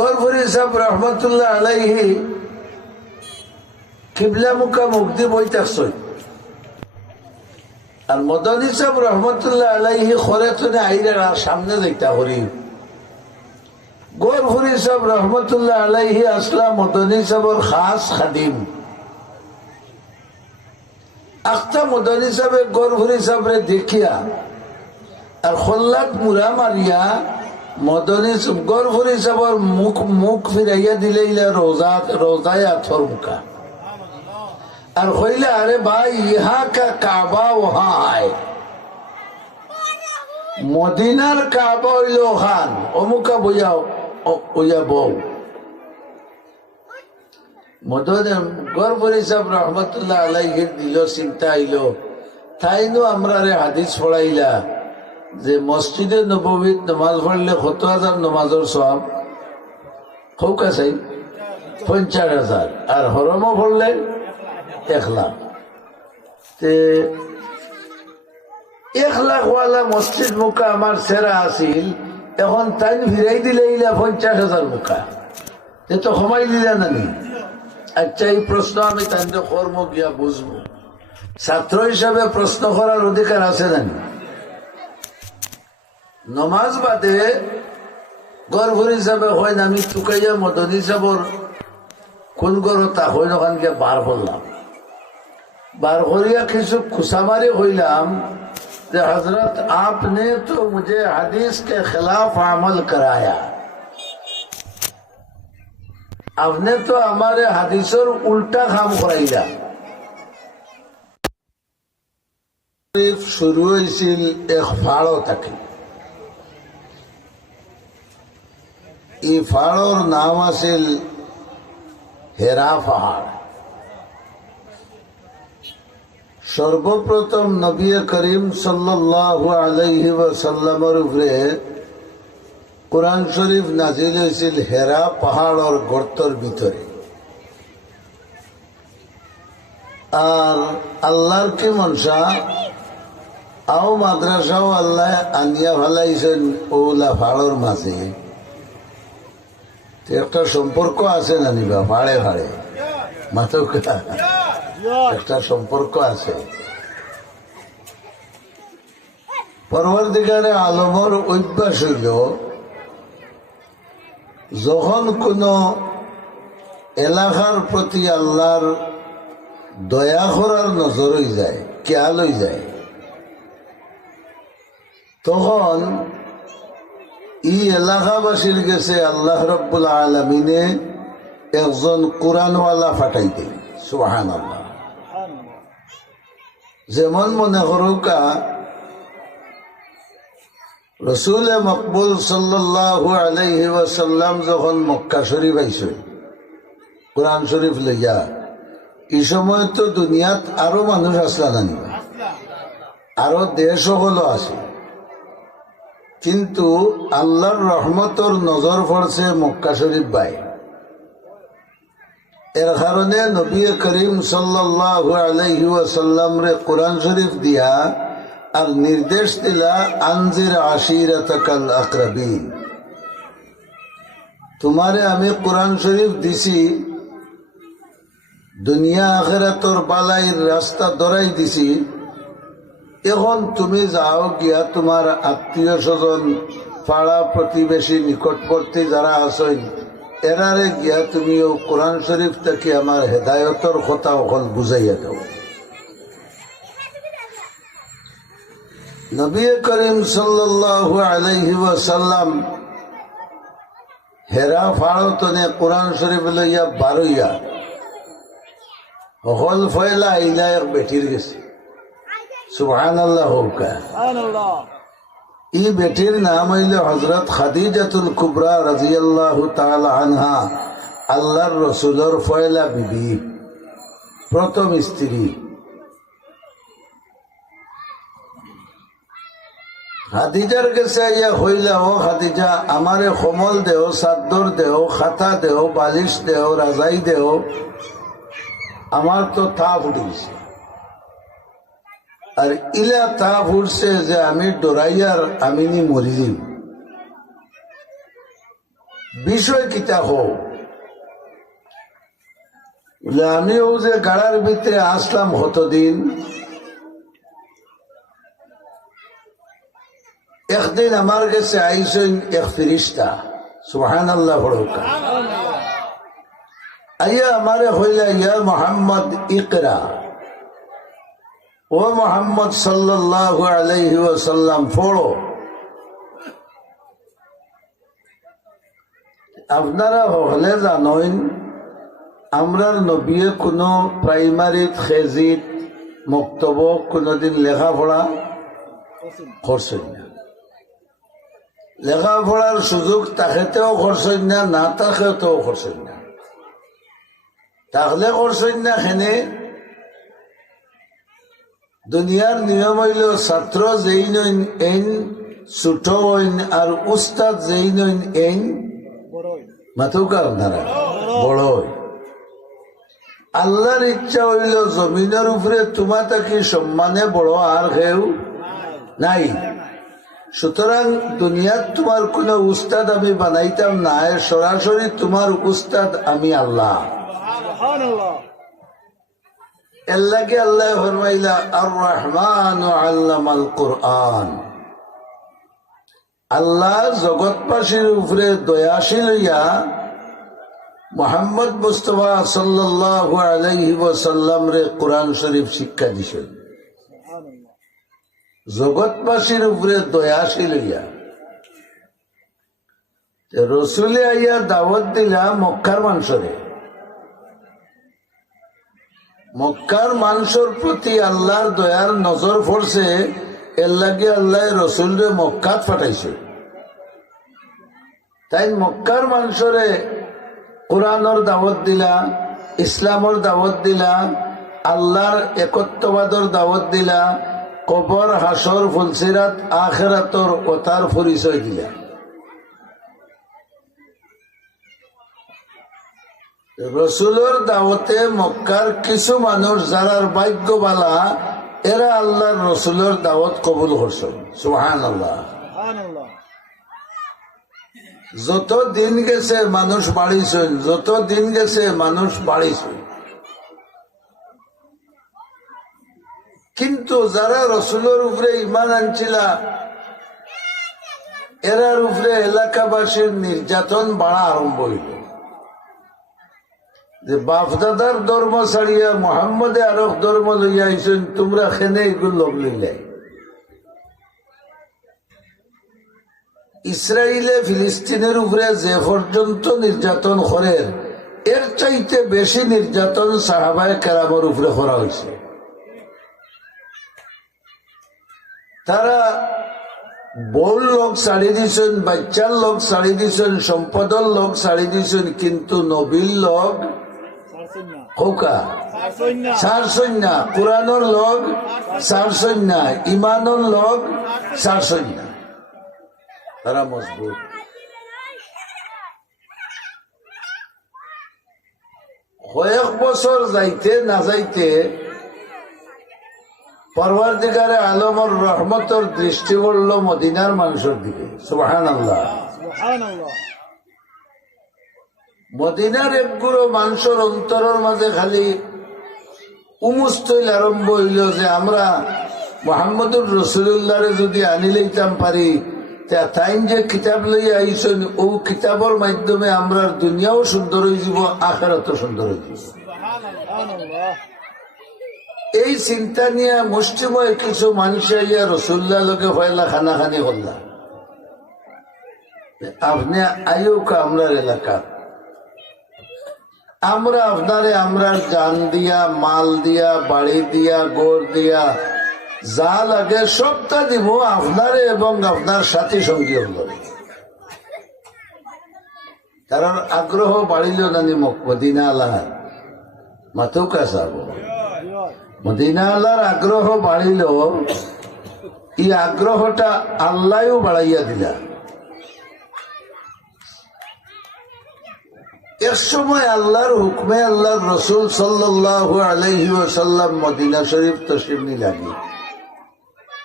গরফরি সাহেব রহমতুল্লাহ আলাইহি মুখা মুক্তি বইতাকছই আর মদনী সাহেব রহমতুল্লাহ আলাইহি খরে তুনে আইরে সামনে দেখতা করি গরফরি সাহেব রহমতুল্লাহ আলাইহি আসলা মদনী সাহেবর খাস খাদিম। আখতা মদনী সাহেবে গরফরি সাহেবরে দেখিয়া আর খল্লাত মুরা মারিয়া মদনী গরফরি সাহেবর মুখ মুখ ফিরাইয়া দিলে ইলা রোজা রোজায় আথর মুখা আর কইলে আরে ভাই ইহা কা কাবা ওহা আয় মদিনার কাবা হইল খান। অমুকা বইয়া বইয়া বউ। মদনে গরবরি সাহেব রহমতুল্লাহ আলাইহির দিল চিন্তা আইল তাইনো আমরা রে হাদিস পড়াইলা যে মসজিদে নবীত নমাজ পড়লে কত হাজার নমাজের সব হোক আছে পঞ্চাশ হাজার। আর হরমও পড়লে এক লাখ। এক লাখ মসজিদ মুখা আমার সেরা আছিল এখন তাই ভিড়াই দিলে ইলা পঞ্চাশ হাজার মুখা। এ তো সময় দিলা নানি আচ্ছা এই প্রশ্ন আমি তাদের কর্ম গিয়া বুঝব ছাত্র হিসাবে প্রশ্ন করার অধিকার আছে নানি নমাজ বাদে গড়ঘড় হিসাবে হয় না, আমি টুকাইয়া মদন হিসাবর কোন গরতা হইল ওখান গিয়ে বার করলাম। বার করিয়া কিছু খুশামারি হইলাম যে হজরত আপনি তো মুঝে হাদিস কে খেলাফ আমল করায়া। আপনি তো আমার হাদিসের উল্টা কাম করাইলা। শুরু হয়েছিল এক ফাড়ো থাকে এই ফাড়োর নাম আছিল হেরা পাহাড়। সর্বপ্রথম নবী করিম সাল্লাল্লাহু আলাইহি ওয়াসাল্লামের উপরে কোরআন শরীফ নাজিল হয়েছিল হেরা পাহাড়ের গর্তর ভিতরে। আর আল্লাহর কি মনসা? আও মাদ্রাসাও আল্লাহ আনিয়া ভালাইছেন ওলা ফাড়র মাঝে। একটা সম্পর্ক আছে না নিবা? ভাড়ে ভাড়ে। মাতকা একটা সম্পর্ক আছে। পরবর্তীকালে আলমর অভ্যাস হইল, যখন কোন এলাকার প্রতি আল্লাহর দয়া করার নজর হয়ে যায়, খেয়াল হয়ে যায়, তখন ই এলাকাবাসীর গেছে আল্লাহ রব্বুল আলমিনে একজন কোরআনওয়ালা ফাটাই দেয় সুহান আল্লাহ যেমন মনে করুকা রসুল মকবুল সাল্লাহ আলাইহি ওয়াসাল্লাম যখন মক্কা শরীফ আইস কোরআন শরীফ লইয়া এই সময় তো দুনিয়াত আরও মানুষ আসলা জানি আরও দেশ হলো আছে। কিন্তু আল্লাহর রহমতর নজর পড়ছে মক্কা শরীফ বাই এর কারণে নবী করিম সাল্লাহ রে কোরআন শরীফ দিয়া আর নির্দেশ দিলা, আনজির আশিরাতাকাল আকরাবিন। তোমারে আমি কোরআন শরীফ দিছি, দুনিয়া আখেরাতর বালাইর রাস্তা দরাই দিছি এখন তুমি যাও গিয়া তোমার আত্মীয় স্বজন, পাড়া প্রতিবেশী নিকটবর্তী যারা আছেন এরারে গিয়া তুমিও কোরআন শরীফ থেকে আমার হেদায়তর কথা অকল বুঝাইয়া দাও। নবী করিম সাল্লাল্লাহু আলাইহি ওয়াসাল্লাম হেরা ফাড়তনে কোরআন শরীফ লইয়া বারইয়া হল ফয়লা আইলা এক বেটির গেছে। সুবহান আল্লাহ হোকা ই বেটির নাম হইল হজরত খাদিজাতুল কুবরা রাজিয়াল্লাহু আনহা আল্লাহর রসুলর ফয়লা বিবি প্রথম স্ত্রী। হাদিজার কাছে ইয়া হইলা ও হাদিজা আমারে কমল দেও চাদর দেও খাতা দেও বালিশ দেও রাজাই দেও আমার তো তাপ উঠেছে আর ইলা তাপ উঠছে যে আমি ডরাইয়ার আমি নি মরি যাই বিষয় কিতা হোক আমিও যে গাড়ার ভিতরে আসলাম হতদিন, একদিন আমার কাছে আইসেন এক ফিরিস্তা। সুহান আল্লাহ আইয়া আমারে হইলা, ইয়া মোহাম্মদ ইকরা। ও মোহাম্মদ সাল্লাল্লাহু আলাইহি ওয়াসাল্লাম পড়ো আপনারা হলে জানেন আমরার নবীয়ে কোনো প্রাইমারিত খেজিত মক্তব কোনোদিন লেখাপড়া করছেন না। লেখাপড়ার সুযোগ তাকেতেও করছেন না না তাকেতেও করছেন না। তাহলে করছেন না হেনে দুনিয়ার নিয়ম হইল ছাত্র যেই নইন এন, ছোট হইন আর উস্তাদ যেই নইন এন মাথুকা আপনারা বড় আল্লাহর ইচ্ছা হইল জমিনের উপরে তোমা তাকে সম্মানে বড় আর কেউ নাই। সুতরাং দুনিয়াত তোমার কোন উস্তাদ আমি বানাইতাম না সরাসরি তোমার উস্তাদ আমি আল্লাহ। এর লাগে আল্লাহ ফরমাইলা আর রহমান আল্লামাল কোরআন। আল্লাহ জগৎবাসীর উপরে দয়াশীল হইয়া মোহাম্মদ মুস্তফা সাল্লাহ আলাইহি ওয়াসাল্লাম রে কোরআন শরীফ শিক্ষা দিছেন। জগৎবাসীর উপরে দয়াশীল হইয়া। রসুলে আইয়া দাওয়াত দিলা মক্কার মানুষরে মক্কার মানুষের প্রতি আল্লাহর দয়ার নজর পড়ছে, এর লাগে আল্লাহ রসুলরে মক্কাত পাঠাইছে। তাই মক্কার মানুষরে কোরআনর দাওয়াত দিলা, ইসলামর দাওয়াত দিলা, আল্লাহর একত্ববাদর দাওয়াত দিলা, কবর, হাসর, ফুলসিরাত, আখেরাতর কথার পরিচয় দিলা। রসুলের দাওয়াতে মক্কার কিছু মানুষ যারার ভাগ্যবালা এরা আল্লাহর রসুলের দাওয়াত কবুল করছেন সুহান আল্লাহ যত দিন গেছে মানুষ বাড়িছেন যত দিন গেছে মানুষ বাড়িছেন কিন্তু যারা রসুলের উপরে ইমান আনছিলা এরার উপরে এলাকাবাসীর নির্যাতন বাড়া আরম্ভ হইল। যে বাপদাদার ধর্ম ছাড়িয়া মোহাম্মদে আরব ধর্ম লইয়া আইসেন, তোমরা খেনে এগুলো লোক লইলাই ইসরায়েলে ফিলিস্তিনের উপরে যে পর্যন্ত নির্যাতন করেন এর চাইতে বেশি নির্যাতন সাহাবায় কেরামের উপরে করা হয়েছে। তারা বউর লোক ছাড়ি দিছেন, বাচ্চার লোক ছাড়ি দিছেন, সম্পদের লোক ছাড়ি দিছেন, কিন্তু নবীর লোক তারা মজবুত। কয়েক বছর যাইতে না যাইতে পরবর্তীকারে আলমর রহমতর দৃষ্টি পড়ল মদিনার মানুষের দিকে। সুবাহান আল্লাহ মদিনার একগুলো মানুষের অন্তরের মাঝে খালি উমুস্তইল আরম্ভ হইল যে আমরা মোহাম্মদুর রসুল্লাহরে যদি আনি লইতাম পারি তাইন যে কিতাব লইয়া আইসন, ও কিতাবর মাধ্যমে আমরা দুনিয়াও সুন্দর হয়ে যাব আখারত সুন্দর হয়ে যাব। এই চিন্তা নিয়ে মুষ্টিময় কিছু মানুষ ইয়া রসুল্লাহ লোকে হয়লা খানাখানি করলা। আপনি আয়ুকা আমরার এলাকা। আমরা আপনারে আমরা গান দিয়া, মাল দিয়া, বাড়ি দিয়া গোড় দিয়া, যা লাগে সবটা দিব আপনারে এবং আপনার সাথী সঙ্গী হল। কারণ আগ্রহ বাড়িল নানি মদিনা আল্লাহ মাথুকা সাহেব। মদিনা আল্লাহর আগ্রহ বাড়িল, এই আগ্রহটা আল্লাহও বাড়াইয়া দিলা। এক সময় আল্লাহর হুকমে আল্লাহর রসুল সাল্লাহ আলহি ওসাল্লাম মদিনা শরীফ তসিম নিলামি